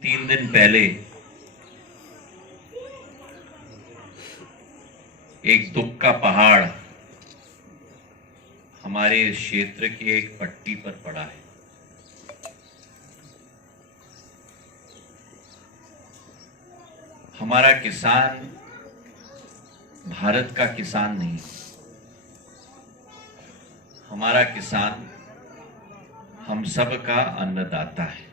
3 दिन पहले एक दुख का पहाड़ हमारे क्षेत्र की एक पट्टी पर पड़ा है। हमारा किसान भारत का किसान नहीं, हमारा किसान हम सब का अन्नदाता है।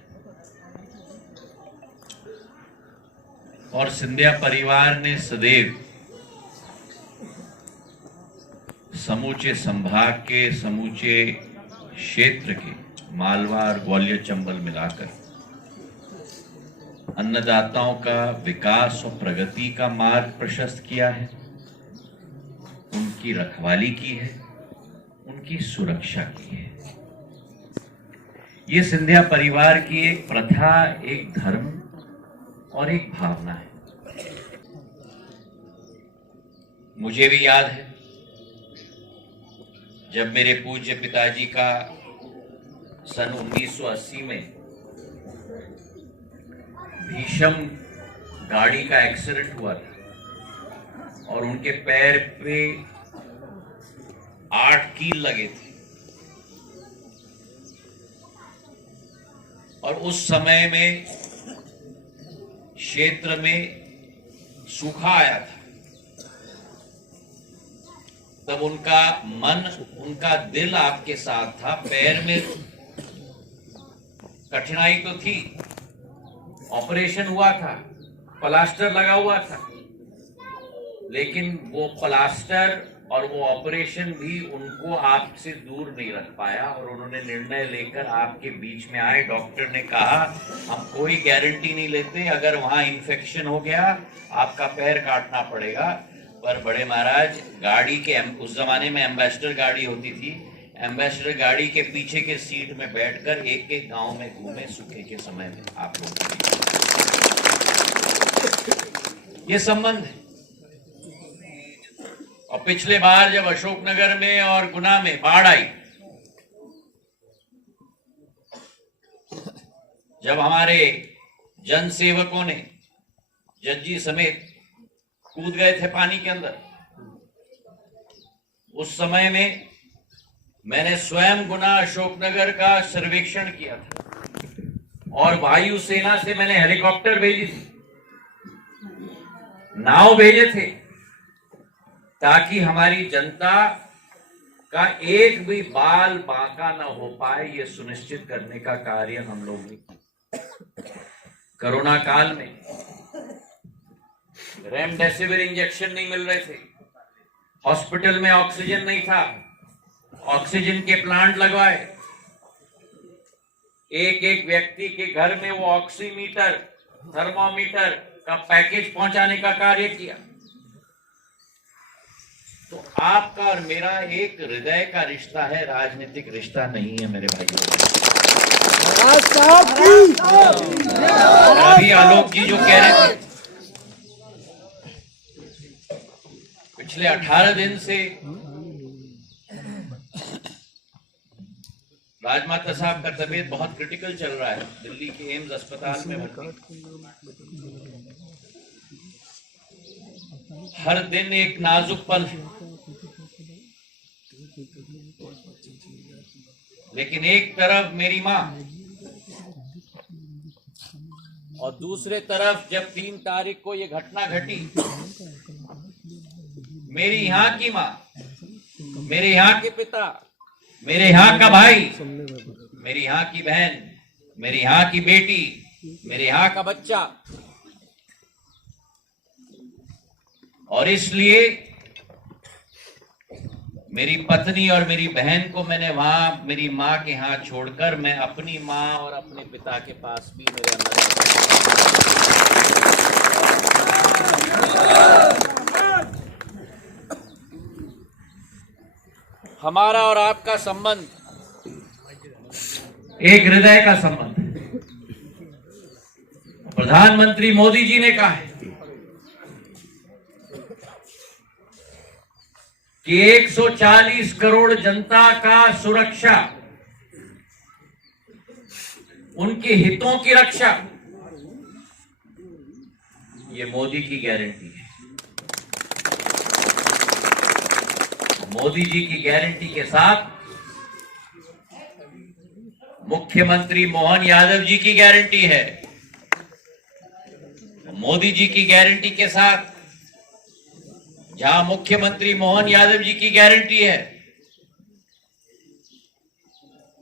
और सिंधिया परिवार ने सदैव समूचे संभाग के, समूचे क्षेत्र के, मालवा और ग्वालियर चंबल मिलाकर अन्नदाताओं का विकास और प्रगति का मार्ग प्रशस्त किया है, उनकी रखवाली की है, उनकी सुरक्षा की है। ये सिंधिया परिवार की एक प्रथा, एक धर्म और एक भावना है। मुझे भी याद है जब मेरे पूज्य पिताजी का सन 1980 में भीषण गाड़ी का एक्सीडेंट हुआ था और उनके पैर पे 8 कील लगे थे। और उस समय में क्षेत्र में सूखा आया था। तब उनका मन, उनका दिल आपके साथ था। पैर में कठिनाई तो थी, ऑपरेशन हुआ था, प्लास्टर लगा हुआ था, लेकिन वो प्लास्टर और वो ऑपरेशन भी उनको आपसे दूर नहीं रख पाया। और उन्होंने निर्णय लेकर आपके बीच में आए। डॉक्टर ने कहा हम कोई गारंटी नहीं लेते, अगर वहां इन्फेक्शन हो गया आपका पैर काटना पड़ेगा। पर बड़े महाराज, गाड़ी के, उस जमाने में एम्बेसडर गाड़ी होती थी, एम्बेसडर गाड़ी के पीछे के सीट में बैठकर एक एक गांव में घूमे सूखे के समय में आप लोग। ये संबंध है। और पिछले बार जब अशोकनगर में और गुना में बाढ़ आई, जब हमारे जन सेवकों ने जज्जी समेत कूद गए थे पानी के अंदर, उस समय में मैंने स्वयं गुना अशोकनगर का सर्वेक्षण किया था और वायुसेना से मैंने हेलीकॉप्टर भेजी थी, नाव भेजे थे, ताकि हमारी जनता का एक भी बाल बांका न हो पाए, ये सुनिश्चित करने का कार्य हम लोग ने किया। कोरोना काल में रेमडेसिविर इंजेक्शन नहीं मिल रहे थे, हॉस्पिटल में ऑक्सीजन नहीं था, ऑक्सीजन के प्लांट लगवाए, एक एक व्यक्ति के घर में वो ऑक्सीमीटर, थर्मोमीटर का पैकेज पहुंचाने का कार्य किया। तो आपका और मेरा एक हृदय का रिश्ता है, राजनीतिक रिश्ता नहीं है मेरे भाइयों। अभी आलोक जी जो कह रहे थे, पिछले 18 दिन से राजमाता साहब का तबीयत बहुत क्रिटिकल चल रहा है, दिल्ली के एम्स अस्पताल में भर्ती। हर दिन एक नाजुक पल, लेकिन एक तरफ मेरी माँ और दूसरे तरफ जब 3 तारीख को ये घटना घटी, मेरी यहाँ की माँ, मेरे यहाँ के पिता, मेरे यहाँ का भाई, मेरी यहाँ की बहन, मेरी यहाँ की बेटी, मेरे यहाँ का बच्चा। और इसलिए मेरी पत्नी और मेरी बहन को मैंने वहां मेरी माँ के यहाँ छोड़कर मैं अपनी माँ और अपने पिता के पास भी मेरे हमारा और आपका संबंध एक हृदय का संबंध है। प्रधानमंत्री मोदी जी ने कहा है कि 140 करोड़ जनता का सुरक्षा, उनके हितों की रक्षा ये मोदी की गारंटी है। मोदी जी की गारंटी के साथ मुख्यमंत्री मोहन यादव जी की गारंटी है। मोदी जी की गारंटी के साथ जहां मुख्यमंत्री मोहन यादव जी की गारंटी है,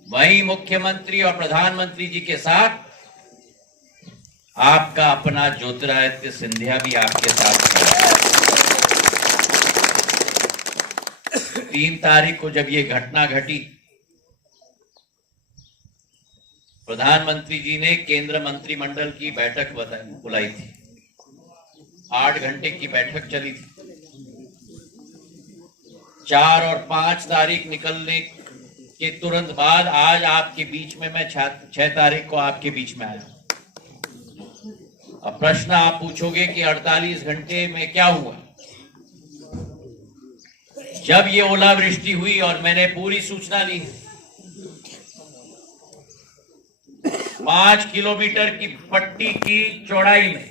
वहीं मुख्यमंत्री और प्रधानमंत्री जी के साथ आपका अपना ज्योतिरादित्य सिंधिया भी आपके साथ है। 3 तारीख को जब ये घटना घटी, प्रधानमंत्री जी ने केंद्र मंत्रिमंडल की बैठक बुलाई थी। 8 घंटे की बैठक चली थी। 4 और 5 तारीख निकलने के तुरंत बाद आज आपके बीच में मैं 6 तारीख को आपके बीच में आया। अब प्रश्न आप पूछोगे कि 48 घंटे में क्या हुआ। जब ये ओलावृष्टि हुई और मैंने पूरी सूचना ली, 5 किलोमीटर की पट्टी की चौड़ाई में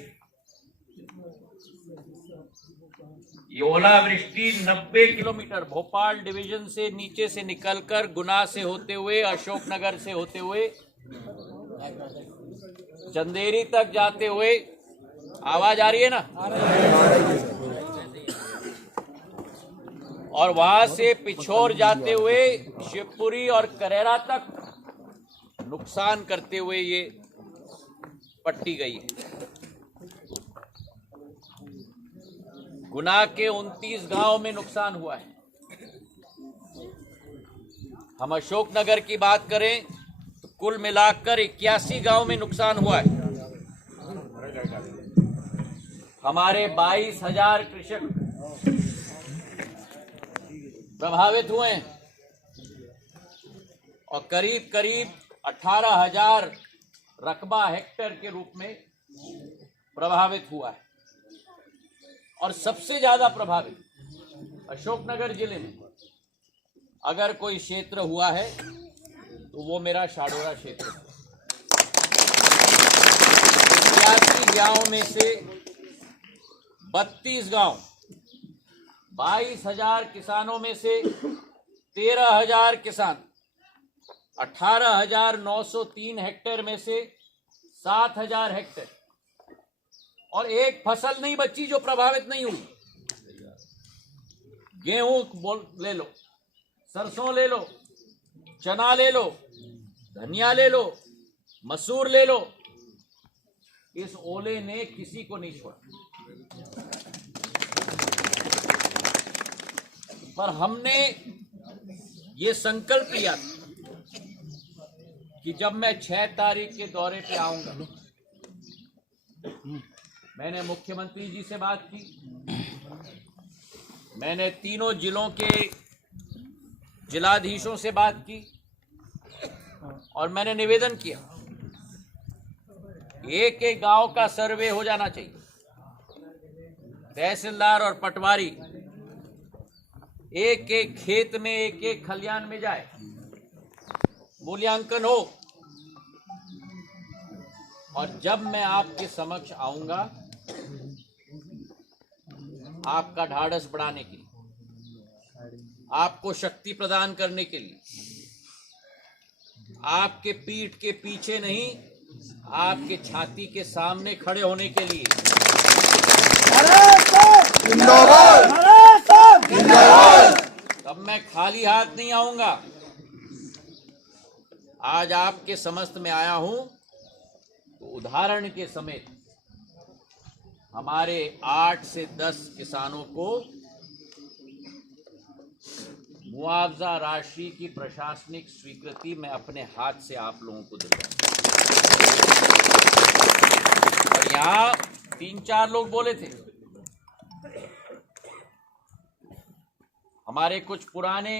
ये ओलावृष्टि 90 किलोमीटर भोपाल डिवीजन से नीचे से निकलकर गुना से होते हुए, अशोकनगर से होते हुए, चंदेरी तक जाते हुए, आवाज आ रही है ना, और वहां से पिछोर जाते हुए शिवपुरी और करेरा तक नुकसान करते हुए ये पट्टी गई है। गुना के 29 गांव में नुकसान हुआ है। हम अशोकनगर की बात करें तो कुल मिलाकर 81 गांव में नुकसान हुआ है। हमारे 22,000 कृषक प्रभावित हुए हैं और करीब करीब 18,000 रकबा हेक्टेयर के रूप में प्रभावित हुआ है। और सबसे ज्यादा प्रभावित अशोकनगर जिले में अगर कोई क्षेत्र हुआ है तो वो मेरा शाडोरा क्षेत्र है। 81 गांव में से 32 गांव, 22,000 किसानों में से 13,000 किसान, 18,903 हेक्टेयर में से 7,000 हेक्टेयर, और एक फसल नहीं बची जो प्रभावित नहीं हुई। गेहूं ले लो, सरसों ले लो, चना ले लो, धनिया ले लो, मसूर ले लो, इस ओले ने किसी को नहीं छोड़ा। पर हमने ये संकल्प लिया कि जब मैं 6 तारीख के दौरे पे आऊंगा, मैंने मुख्यमंत्री जी से बात की, मैंने तीनों जिलों के जिलाधीशों से बात की और मैंने निवेदन किया एक एक गांव का सर्वे हो जाना चाहिए। तहसीलदार और पटवारी एक एक खेत में, एक एक खलियान में जाए, मूल्यांकन हो, और जब मैं आपके समक्ष आऊंगा आपका ढाढ़स बढ़ाने के लिए, आपको शक्ति प्रदान करने के लिए, आपके पीठ के पीछे नहीं, आपके छाती के सामने खड़े होने के लिए। तब मैं खाली हाथ नहीं आऊंगा। आज आपके समस्त में आया हूं तो उदाहरण के समेत हमारे 8 से 10 किसानों को मुआवजा राशि की प्रशासनिक स्वीकृति मैं अपने हाथ से आप लोगों को दिलवाऊंगा। और यहाँ 3-4 लोग बोले थे, हमारे कुछ पुराने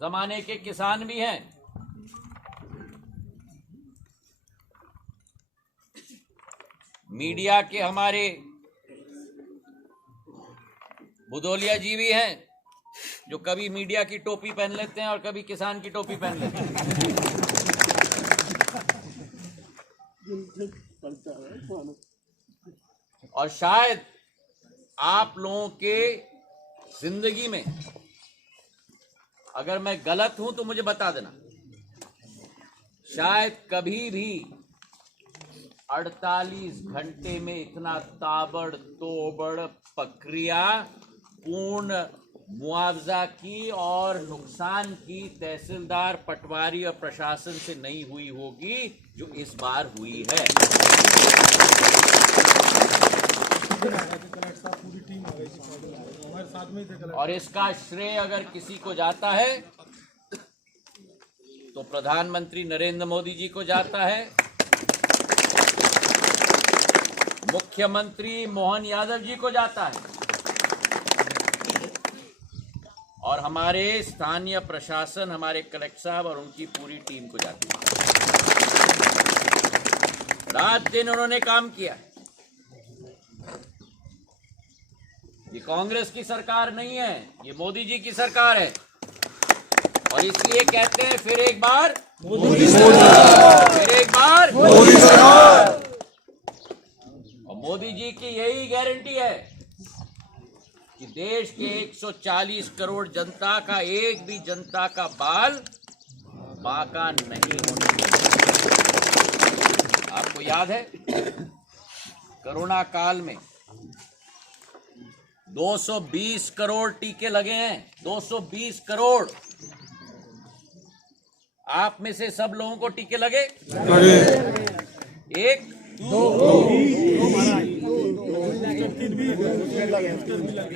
जमाने के किसान भी हैं, मीडिया के हमारे बुदौलिया जी भी हैं जो कभी मीडिया की टोपी पहन लेते हैं और कभी किसान की टोपी पहन लेते हैं। और शायद आप लोगों के जिंदगी में अगर मैं गलत हूं तो मुझे बता देना, शायद कभी भी 48 घंटे में इतना ताबड़तोड़ प्रक्रिया पूर्ण मुआवजा की और नुकसान की तहसीलदार, पटवारी और प्रशासन से नहीं हुई होगी जो इस बार हुई है। और इसका श्रेय अगर किसी को जाता है तो प्रधानमंत्री नरेंद्र मोदी जी को जाता है, मुख्यमंत्री मोहन यादव जी को जाता है और हमारे स्थानीय प्रशासन, हमारे कलेक्टर साहब और उनकी पूरी टीम को जाती है। रात दिन उन्होंने काम किया। ये कांग्रेस की सरकार नहीं है, ये मोदी जी की सरकार है और इसलिए कहते हैं फिर एक बार मोदी सरकार, फिर एक बार मोदी सरकार। और मोदी जी की यही गारंटी है कि देश के 140 करोड़ जनता का एक भी जनता का बाल बाका नहीं होने देगा। आपको याद है कोरोना काल में 220 करोड़ टीके लगे हैं, 220 करोड़। आप में से सब लोगों को टीके लगे? एक दो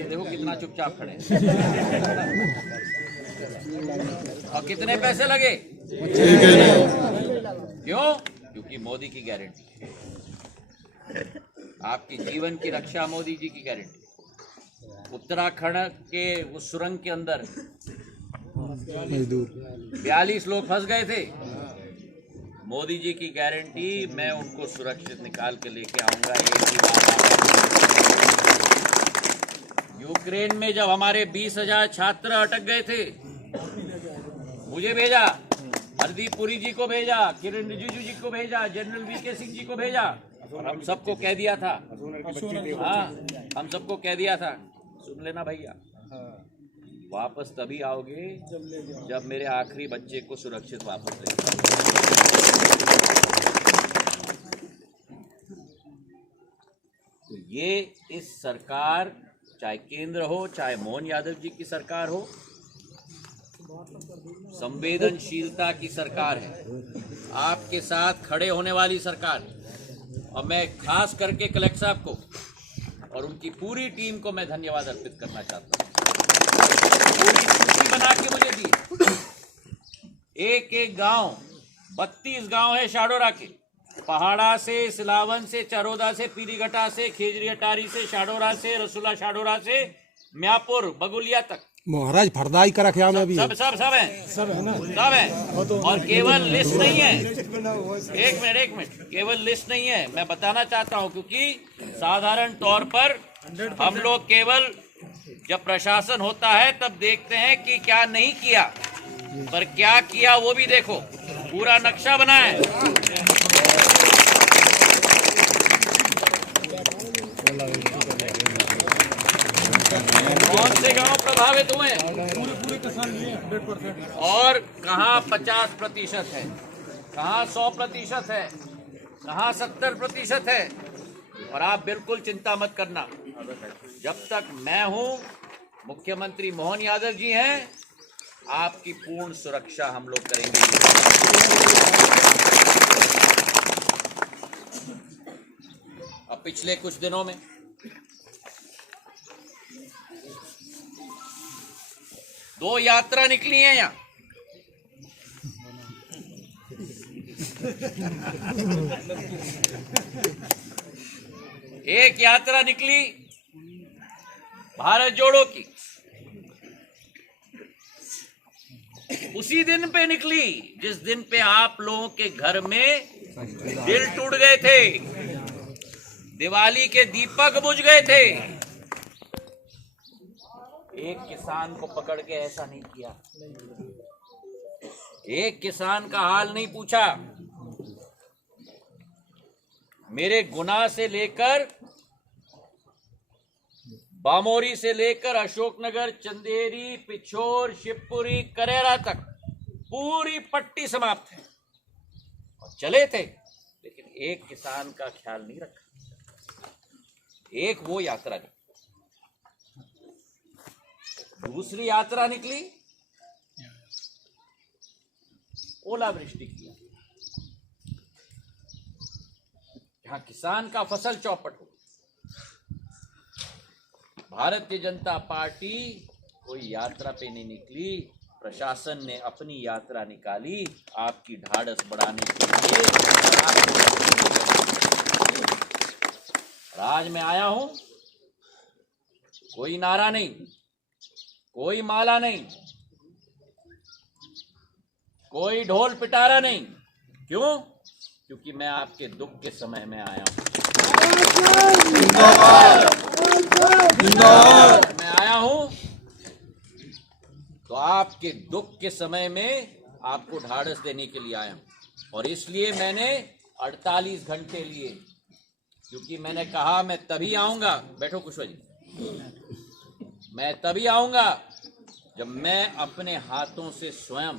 देखो कितना चुपचाप खड़े और कितने पैसे लगे? क्यों? क्योंकि मोदी की गारंटी, आपकी जीवन की रक्षा मोदी जी की गारंटी। उत्तराखंड के उस सुरंग के अंदर 42 लोग फंस गए थे, मोदी जी की गारंटी, मैं उनको सुरक्षित निकाल के लेके आऊंगा। एक ही बात, यूक्रेन में जब हमारे 20,000 छात्र अटक गए थे, मुझे भेजा, हरदीप पुरी जी को भेजा, किरण रिजिजू जी को भेजा, जनरल वीके सिंह जी को भेजा और हम सबको कह दिया था, हाँ हम सबको कह दिया था, सुन लेना भैया, वापस तभी आओगे जब मेरे आखिरी बच्चे को सुरक्षित वापस देंगे। तो ये इस सरकार, चाहे केंद्र हो चाहे मोहन यादव जी की सरकार हो, संवेदनशीलता की सरकार है, आपके साथ खड़े होने वाली सरकार। और मैं खास करके कलेक्टर साहब को और उनकी पूरी टीम को मैं धन्यवाद अर्पित करना चाहता हूँ। पूरी सूची बना के मुझे दी, एक एक गांव, 32 गांव है शाडोरा के, पहाड़ा से, सिलावन से, चरोदा से, पीरीघटा से, खेजरी अटारी से, शाडोरा से, रसुला शाडोरा से, म्यापुर, बगुलिया तक। महाराज फरदाई करा क्या में भी सब है, सब है। और केवल लिस्ट नहीं है, एक मिनट, केवल लिस्ट नहीं है, मैं बताना चाहता हूं, क्योंकि साधारण तौर पर हम लोग केवल जब प्रशासन होता है तब देखते हैं कि क्या नहीं किया, पर क्या किया वो भी देखो, पूरा नक्शा बना है। कौन से गांव प्रभावित हुए और कहां 50% है, कहां 100% है, कहां 70% है। और आप बिल्कुल चिंता मत करना, जब तक मैं हूं, मुख्यमंत्री मोहन यादव जी हैं, आपकी पूर्ण सुरक्षा हम लोग करेंगे। अब पिछले कुछ दिनों में दो यात्रा निकली है यहाँ, एक यात्रा निकली भारत जोड़ो की, उसी दिन पे निकली जिस दिन पे आप लोगों के घर में दिल टूट गए थे, दिवाली के दीपक बुझ गए थे। एक किसान को पकड़ के ऐसा नहीं किया, एक किसान का हाल नहीं पूछा, मेरे गुनाह से लेकर बामोरी से लेकर अशोकनगर, चंदेरी, पिछोर, शिवपुरी, करेरा तक पूरी पट्टी समाप्त है। और चले थे, लेकिन एक किसान का ख्याल नहीं रखा। एक वो यात्रा निकली। दूसरी यात्रा निकली, ओलावृष्टि किया, जहां किसान का फसल चौपट हो। भारतीय जनता पार्टी कोई यात्रा पे नहीं निकली, प्रशासन ने अपनी यात्रा निकाली आपकी ढाढ़स बढ़ाने के लिए। आज मैं आया हूं, कोई नारा नहीं, कोई माला नहीं, कोई ढोल पिटारा नहीं। क्यों? क्योंकि मैं आपके दुख के समय में आया हूं। मैं आया हूं तो आपके दुख के समय में आपको ढाढ़स देने के लिए आया हूं। और इसलिए मैंने 48 घंटे लिए, क्योंकि मैंने कहा मैं तभी आऊंगा। बैठो कुशवा जी। मैं तभी आऊंगा जब मैं अपने हाथों से स्वयं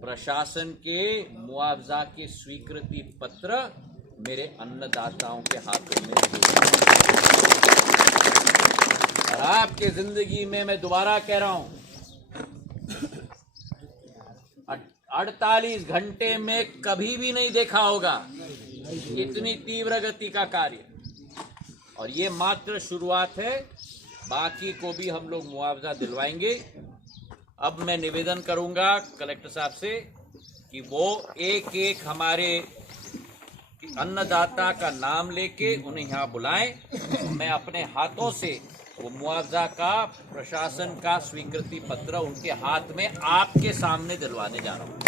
प्रशासन के मुआवजा के स्वीकृति पत्र मेरे अन्नदाताओं के हाथों में और आपके जिंदगी में मैं दोबारा कह रहा हूं, 48 घंटे में कभी भी नहीं देखा होगा इतनी तीव्र गति का कार्य। और ये मात्र शुरुआत है, बाकी को भी हम लोग मुआवजा दिलवाएंगे। अब मैं निवेदन करूंगा कलेक्टर साहब से कि वो एक एक हमारे अन्नदाता का नाम लेके उन्हें यहाँ बुलाएं। मैं अपने हाथों से वो मुआवजा का प्रशासन का स्वीकृति पत्र उनके हाथ में आपके सामने दिलवाने जा रहा हूँ।